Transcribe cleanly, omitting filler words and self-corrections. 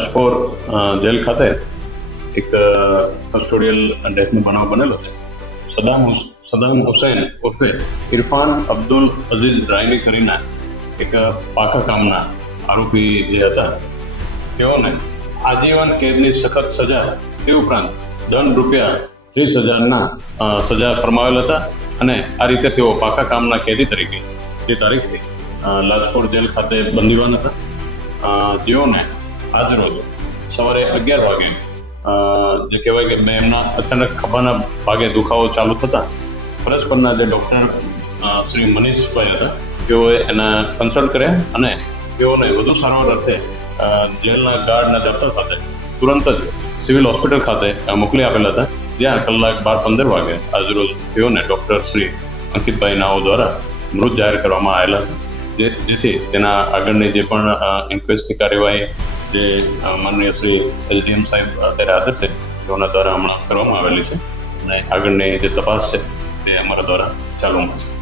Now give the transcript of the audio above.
રાજપોર jail ખાતે એક custodial ડેથનો બનાવ બનેલો છે. સદામ હુસૈન ઉર્ફે ઇરફાન અબ્દુલ અઝીઝ રાયની કરીના એક પાકા કામના આરોપી જે હતા તેઓને આજીવન કેદની સખત સજા તે ઉપરાંત દંડ રૂપિયા 30,000 સજા ફરમાવેલ હતા અને આ રીતે તેઓ પાકા કામના કેદી તરીકે તે તારીખથી રાજકોટ જેલ ખાતે બંદીવાન હતા. જેઓને આજરોજ સવારે 11 વાગે જે કહેવાય કે એમના અચાનક ખભાના ભાગે દુખાવો ચાલુ થતા ફરજ પરના જે ડૉક્ટર શ્રી મનીષભાઈ હતા તેઓએ એના કન્સલ્ટ કર્યા અને તેઓને વધુ સારવાર અર્થે જેલના ગાર્ડના દફતર ખાતે તુરંત જ સિવિલ હોસ્પિટલ ખાતે મોકલી આપેલા હતા, જ્યાં કલાક 12:15 વાગે આજરોજ તેઓને ડૉક્ટર શ્રી અંકિતભાઈ નાઓ દ્વારા મૃત જાહેર કરવામાં આવેલા હતા. જેથી તેના આગળની જે પણ ઇન્ક્વેસ્ટની કાર્યવાહી જે માનનીય શ્રી એસડીએમ સાહેબ અત્યારે હાજર છે તેઓના દ્વારા હમણાં કરવામાં આવેલી છે અને આગળની જે તપાસ છે તે અમારા દ્વારા ચાલુમાં છે.